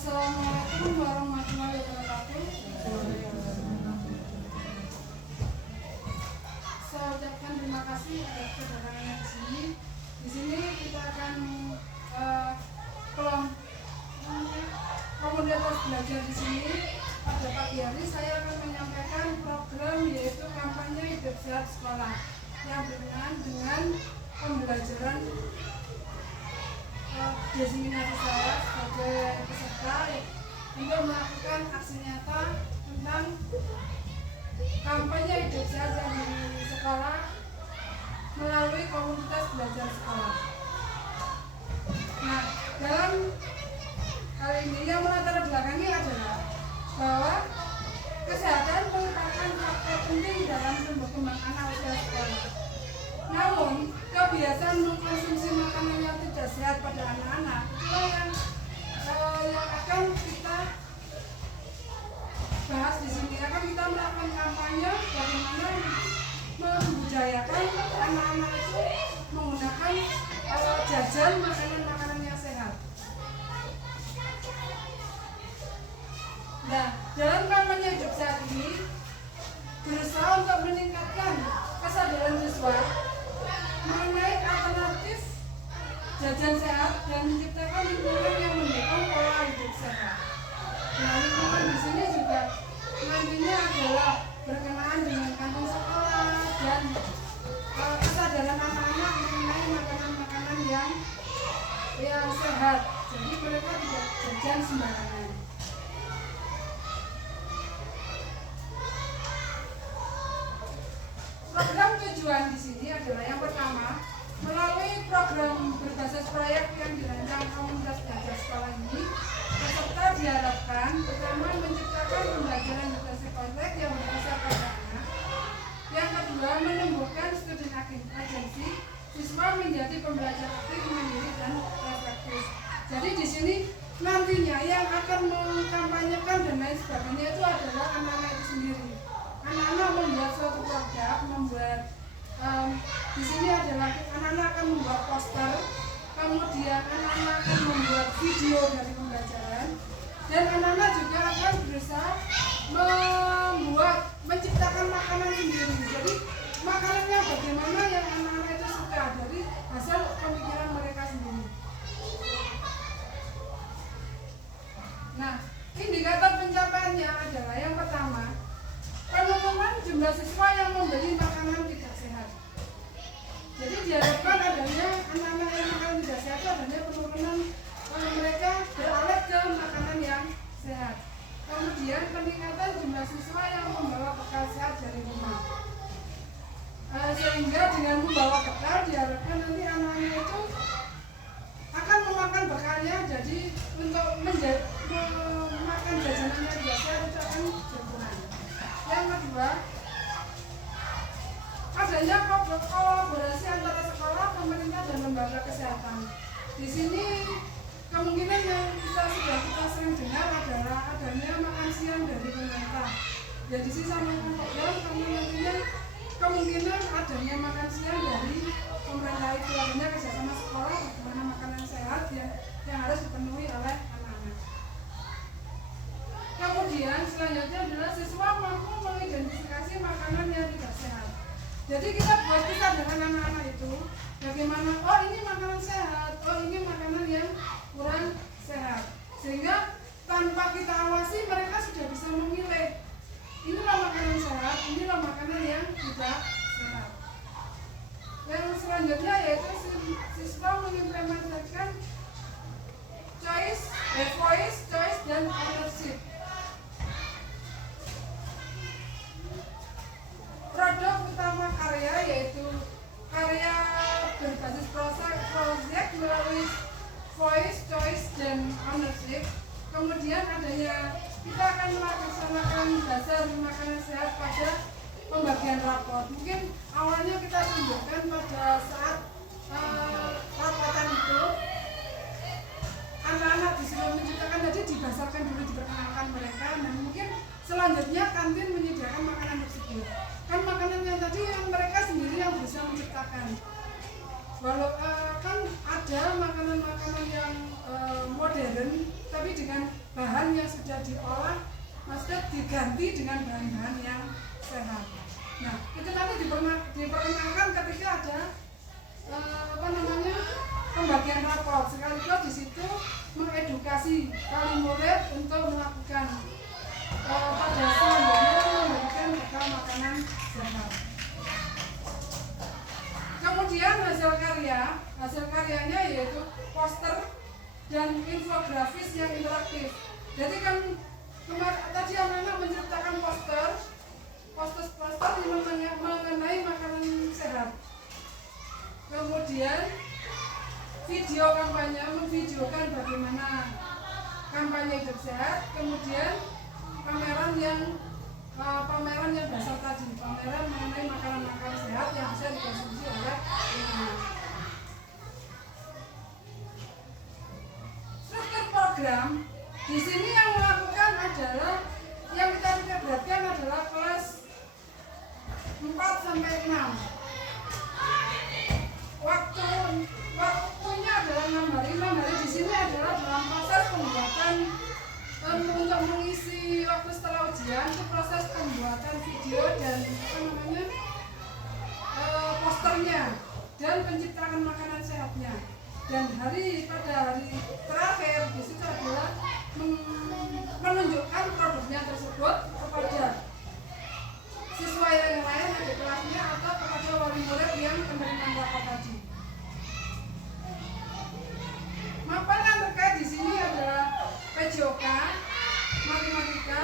Assalamualaikum warahmatullahi wabarakatuh. Saya ucapkan terima kasih atas kedatangannya di sini. Di sini kita akan komunitas belajar di sini. Pada pagi hari saya akan menyampaikan program yaitu kampanye hidup sehat sekolah yang berkenaan dengan pembelajaran desiminasi saya sebagai peserta untuk melakukan aksi nyata tentang kampanye hidup sehat di sekolah melalui komunitas belajar sekolah. Nah, dalam hal ini yang melatar belakangi adalah bahwa kesehatan merupakan faktor penting dalam tumbuh kembang anak usia sekolah. Namun, kebiasaan mengkonsumsi makanan yang tidak sehat pada anak-anak itulah yang akan kita bahas di sini. Akan kita melakukan kampanye bagaimana membudayakan anak-anak itu menggunakan jajan makanan-makanan yang sehat. Nah, dalam kampanye hidup sehat ini berusaha untuk meningkatkan kesadaran siswa mengenai alternatif jajan sehat dan menciptakan lingkungan yang mendukung pola hidup sehat. Nah, lingkungan di sini juga nantinya adalah berkenaan dengan kantin sekolah dan kesadaran anak-anak mengenai makanan-makanan yang sehat. Jadi mereka tidak jajan sembarangan. Program tujuan di sini adalah yang pertama, melalui program berbasis proyek yang dirancang komunitas belajar sekolah ini, peserta diharapkan pertama menciptakan pembelajaran berbasis kompleks yang berasal pada anak. Yang kedua, menumbuhkan student agency, siswa menjadi pembelajar aktif, mandiri dan reflektif. Jadi di sini nantinya yang akan mengkampanyekan dan lain sebagainya itu adalah anak-anak itu sendiri. Anak-anak membuat suatu produk, di sini adalah anak-anak akan membuat poster, kemudian anak-anak akan membuat video dari pembelajaran, dan anak-anak juga akan berusaha menciptakan makanan sendiri. Jadi makanannya bagaimana yang anak-anak itu suka dari hasil pemikiran mereka sendiri. Nah, indikator pencapaiannya adalah yang pertama, penurunan jumlah siswa yang membeli makanan tidak sehat. Jadi diharapkan adanya anak-anak yang makan tidak sehat, adanya penurunan mereka beralih ke makanan yang sehat. Kemudian peningkatan jumlah siswa yang membawa bekal sehat dari rumah. Sehingga dengan membawa bekal diharapkan nanti anak-anak itu akan memakan bekalnya, jadi untuk memakan jajanannya tidak sehat itu akan berkurang. Yang kedua, adanya kolaborasi antara sekolah, pemerintah, dan lembaga kesehatan. Di sini kemungkinan yang kita sering dengar adalah adanya makan siang dari pemerintah. Ya di sini sama program kami nantinya kemungkinan adanya makan siang dari pemerintah itu, adanya kerjasama sekolah bagaimana makanan sehat yang harus dipenuhi oleh anak-anak. Kemudian selanjutnya adalah siswa mampu mengidentifikasi makanan yang tidak sehat. Jadi kita buat kesadaran anak-anak itu bagaimana, oh ini makanan sehat, oh ini makanan yang kurang sehat. Sehingga tanpa kita awasi mereka sudah bisa memilih, inilah makanan sehat, inilah makanan yang tidak sehat. Yang selanjutnya yaitu siswa mengimplementasikan voice, choice, dan ownership. Produk utama karya yaitu karya berbasis project melalui voice, choice, dan ownership. Kemudian adanya kita akan melaksanakan dasar makanan sehat pada pembagian rapor. Mungkin awalnya kita tunjukkan pada saat rapotan itu anak-anak disuruh menciptakan, jadi dibasarkan dulu, diperkenalkan mereka. Nah mungkin selanjutnya kantin menyediakan makanan tersebut. Kan makanan yang tadi yang mereka sendiri yang bisa menciptakan. Walau kan ada makanan-makanan yang modern tapi dengan bahan-bahan yang sudah diolah, maksudnya diganti dengan bahan-bahan yang sehat. Nah, itu nanti diperkenalkan ketika ada pembagian rapor, sekaligus di situ mengedukasi wali murid untuk melakukan pada selanjutnya memberikan bekal makanan sehat. Kemudian hasil karyanya yaitu poster dan infografis yang interaktif. Jadi kan tadi anak-anak menciptakan poster mengenai makanan sehat. Kemudian video kampanye memvideokan bagaimana kampanye hidup sehat. Kemudian pameran yang dasar tadi, pameran mengenai makanan-makanan sehat yang bisa dikonsumsi oleh lingkungan. Struktur program di sini yang melakukan adalah yang kita perhatikan adalah kelas 4 sampai 6. Waktunya adalah 6 hari. 6 hari di sini adalah dalam proses pembuatan untuk mengisi waktu setelah ujian itu proses pembuatan video dan posternya dan penciptaan makanan sehatnya. Dan pada hari terakhir di situ adalah menunjukkan produknya tersebut kepada siswa yang lain di kelasnya atau kepada wali murid yang penerima rapor tadi. Mapan yang terkait di sini adalah PJOK, matematika,